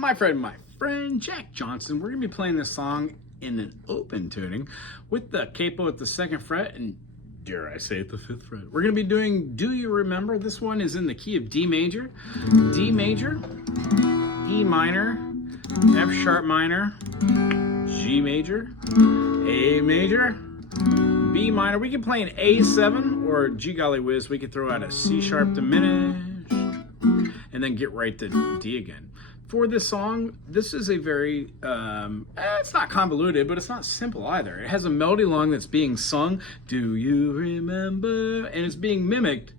my friend Jack Johnson. We're going to be playing this song in an open tuning with the capo at the 2nd fret and, dare I say, at the 5th fret. We're going to be doing Do You Remember? This one is in the key of D major, E minor, F sharp minor, G major, A major, B minor. We can play an A7 or G golly whiz. We could throw out a C sharp diminished and then get right to D again. For this song, this is a very, it's not convoluted, but it's not simple either. It has a melody line that's being sung, do you remember? And it's being mimicked.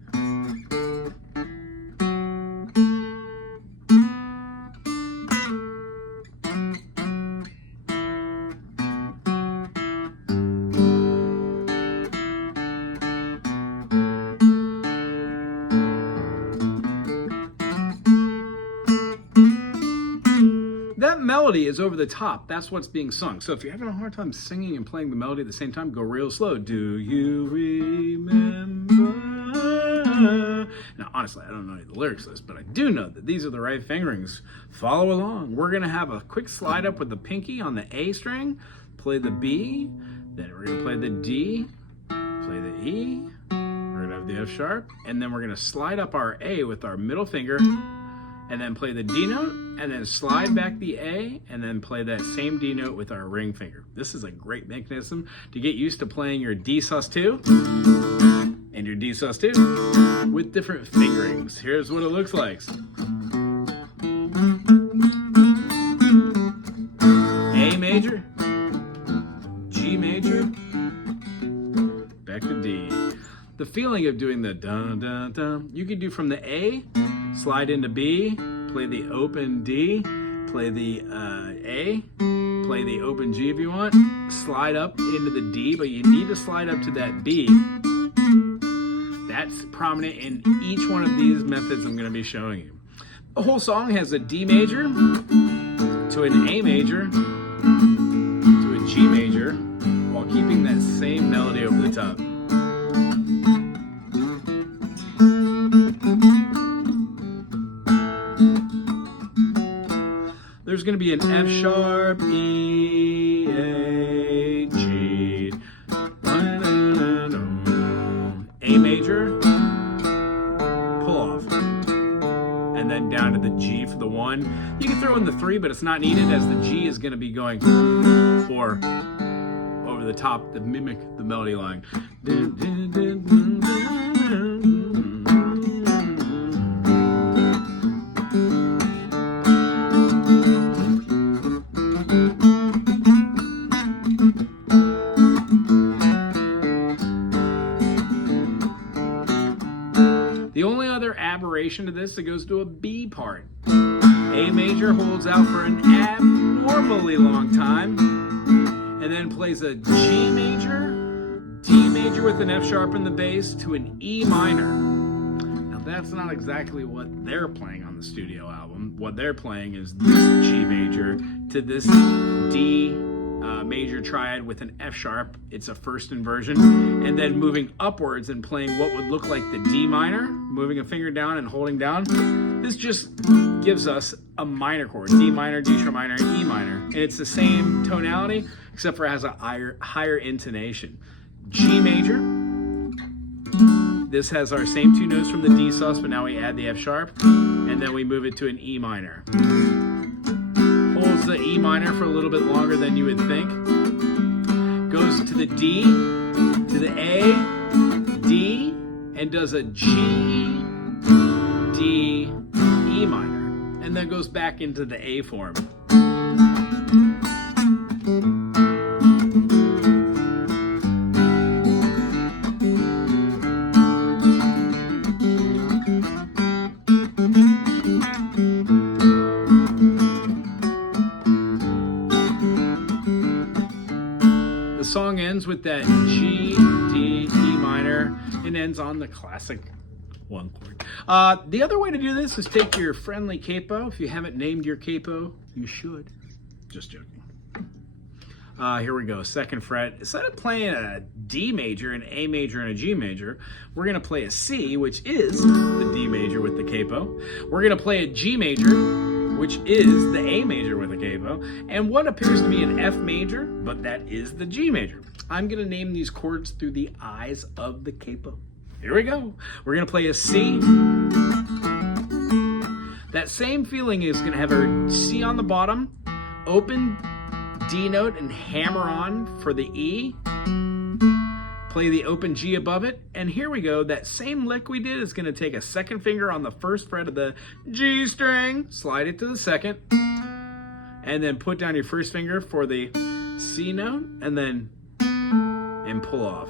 That melody is over the top. That's what's being sung. So if you're having a hard time singing and playing the melody at the same time, go real slow. Do you remember? Now, honestly, I don't know any of the lyrics to this, but I do know that these are the right fingerings. Follow along. We're going to have a quick slide up with the pinky on the A string, play the B, then we're going to play the D, play the E, we're going to have the F sharp, and then we're going to slide up our A with our middle finger, and then play the D note, and then slide back the A, and then play that same D note with our ring finger. This is a great mechanism to get used to playing your D sus2 and your D sus2 with different fingerings. Here's what it looks like. A major, G major, back to D. The feeling of doing the dun dun dun, you can do from the A, slide into B, play the open D, play the A, play the open G if you want, slide up into the D, but you need to slide up to that B. That's prominent in each one of these methods I'm going to be showing you. The whole song has a D major to an A major to a G major while keeping that same melody over the top. There's going to be an F sharp, E, A, G, A major, pull off, and then down to the G for the 1. You can throw in the 3, but it's not needed as the G is going to be going or over the top to mimic the melody line. The only other aberration to this, it goes to a B part. A major holds out for an abnormally long time, and then plays a G major, D major with an F sharp in the bass to an E minor. Now that's not exactly what they're playing on the studio album. What they're playing is this G major to this D major triad with an F sharp. It's a first inversion, and then moving upwards and playing what would look like the D minor, moving a finger down and holding down. This just gives us a minor chord, D minor, D sharp minor, E minor, and it's the same tonality except for it has a higher intonation. G major, this has our same 2 notes from the D sus, but now we add the F sharp, and then we move it to an E minor. Holds the E minor for a little bit longer than you would think. Goes to the D, to the A, D, and does a G, D, E minor, and then goes back into the A form. The song ends with that G, D, E minor, and ends on the classic 1 chord. The other way to do this is take your friendly capo. If you haven't named your capo, you should. Just joking. Here we go, 2nd fret. Instead of playing a D major, an A major, and a G major, we're going to play a C, which is the D major with the capo. We're going to play a G major which is the A major with a capo, and what appears to be an F major, but that is the G major. I'm gonna name these chords through the eyes of the capo. Here we go. We're gonna play a C. That same feeling is gonna have our C on the bottom, open D note and hammer on for the E. Play the open G above it, and here we go. That same lick we did is gonna take a second finger on the first fret of the G string, slide it to the second, and then put down your first finger for the C note, and then pull off.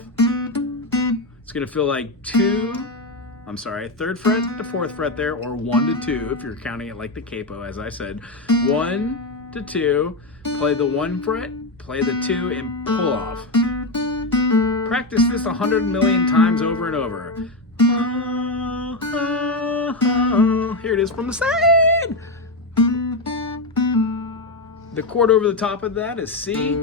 It's gonna feel like third fret to fourth fret there, or 1 to 2 if you're counting it like the capo, as I said. 1 to 2, play the 1 fret, play the 2, and pull off. Practice this 100 million times over and over. Here it is from the side. The chord over the top of that is C.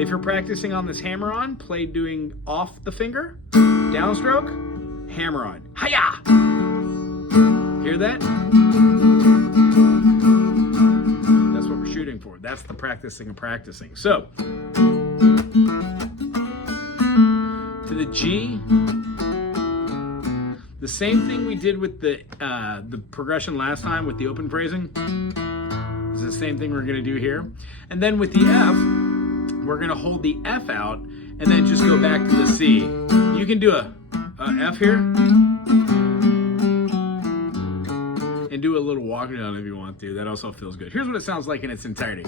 If you're practicing on this hammer-on, play doing off the finger, downstroke, hammer-on. Hi-ya! Hear that? That's what we're shooting for. That's the practicing of practicing. So, to the G, the same thing we did with the progression last time with the open phrasing is the same thing we're gonna do here. And then with the F, we're gonna hold the F out and then just go back to the C. You can do a F here and do a little walk down if you want to. That also feels good. Here's what it sounds like in its entirety.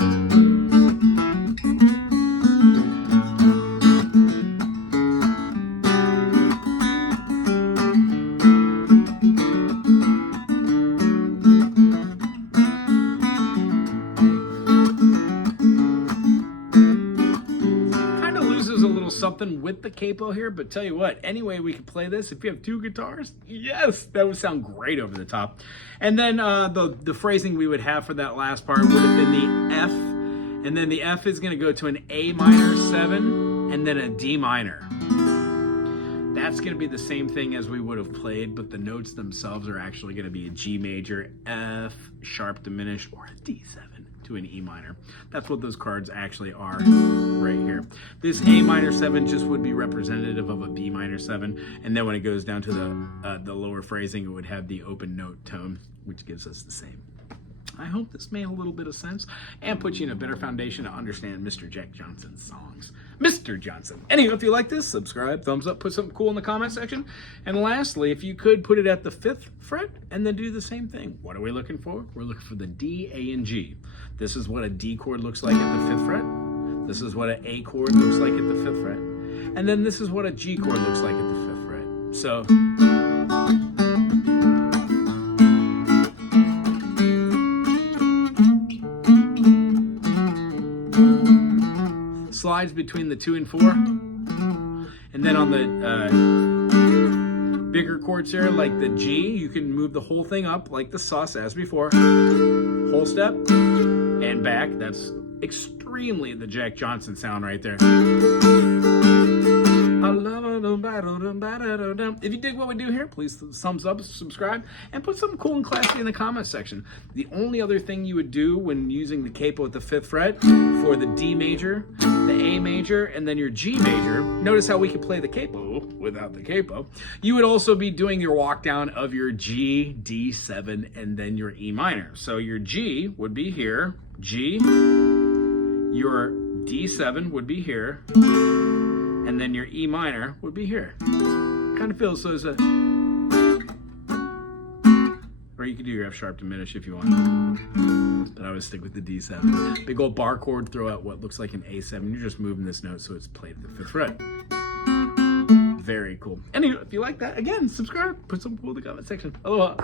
Something with the capo here, but tell you what, any way we could play this, if you have 2 guitars, yes, that would sound great over the top. And then the phrasing we would have for that last part would have been the F, and then the F is going to go to an A minor 7 and then a D minor. That's going to be the same thing as we would have played, but the notes themselves are actually going to be a G major, F, sharp diminished, or a D7 to an E minor. That's what those cards actually are right here. This A minor 7 just would be representative of a B minor 7, and then when it goes down to the lower phrasing, it would have the open note tone, which gives us the same. I hope this made a little bit of sense and put you in a better foundation to understand Mr. Jack Johnson's songs. Mr. Johnson. Anyway, if you like this, subscribe, thumbs up, put something cool in the comment section. And lastly, if you could put it at the 5th fret and then do the same thing. What are we looking for? We're looking for the D, A, and G. This is what a D chord looks like at the 5th fret. This is what an A chord looks like at the 5th fret. And then this is what a G chord looks like at the 5th fret. So, slides between the 2 and 4, and then on the bigger chords here, like the G, you can move the whole thing up like the sus as before, whole step and back. That's extremely the Jack Johnson sound right there. If you dig what we do here, please thumbs up, subscribe, and put something cool and classy in the comment section. The only other thing you would do when using the capo at the 5th fret for the D major, the A major, and then your G major, notice how we can play the capo without the capo. You would also be doing your walk down of your G, D7, and then your E minor. So your G would be here, G, your D7 would be here, and then your E minor would be here. Kind of feels so as a, or you could do your F sharp diminished if you want, but I would stick with the D7. Big old bar chord, throw out what looks like an A7. You're just moving this note so it's played at the 5th fret. Very cool. Anyway, if you like that, again, subscribe, put something cool in the comment section. Aloha.